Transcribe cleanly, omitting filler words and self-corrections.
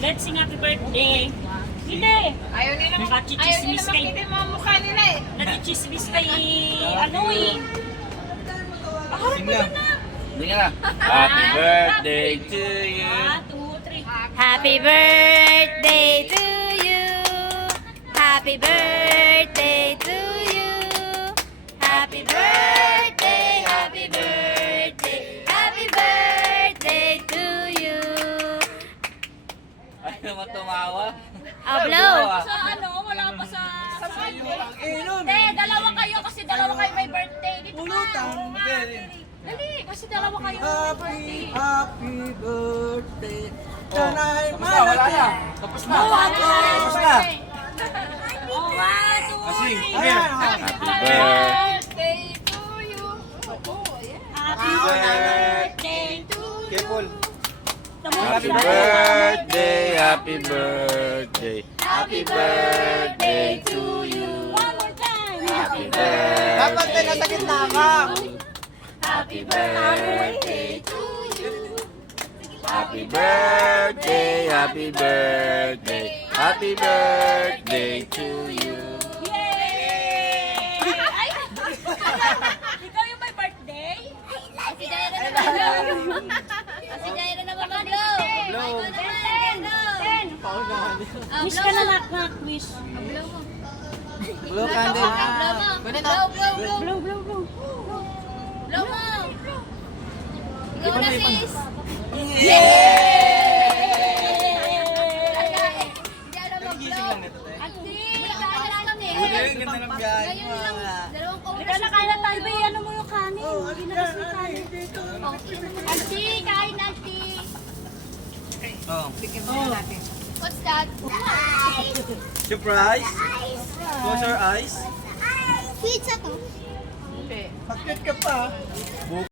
Let's sing happy birthday. Hindi. Ayaw nila Nakachichismis kay... makita yung mga mukha nila eh. Nakachichismis kay... Ano eh. Paharap mo na. Hindi nga. Happy birthday to you. 1, 2, 3. Happy birthday to you. Happy birthday to you. Happy birthday, happy birthday, happy birthday to you. Ay naman tumawa. Blow. Sa ano, wala pa sa... Hindi, dalawa kayo kasi dalawa kayo may birthday. Dito ka. Dali, kasi dalawa kayo may birthday. Happy birthday. Tanay Wala na. Tapos na. Tapos na. Oh, 1, 2, Kasi, 3. Ayan. happy birthday. Birthday to you. Happy birthday to you. Careful. Happy Birthday, happy birthday. Happy birthday to you. One more time. Happy birthday. Dapat may nasa gitna ka. Happy birthday to you. Happy birthday, happy birthday. Happy birthday to you. Yay! Ay! Ikaw yung may birthday? Si Jaira naman. Si Jaira naman mag-blow. Blow. Wish ka na nak, wish. Blow mo. Blow candle. Blow mo. Blow, blow, blow. Blow, blow, blow. Blow mo. Ikaw na sis. Diyan na mag-blow. Ate, kaya lang eh. Ganda ng biyahe Ngayon mo. lang, dalawang oras. Ikaw na kaya na tayo ba? Ano mo yung kanin? Hindi na kasi yung kanin. Auntie, kain auntie. What's that? Surprise. Close your eyes. Pizza to. Bakit ka pa?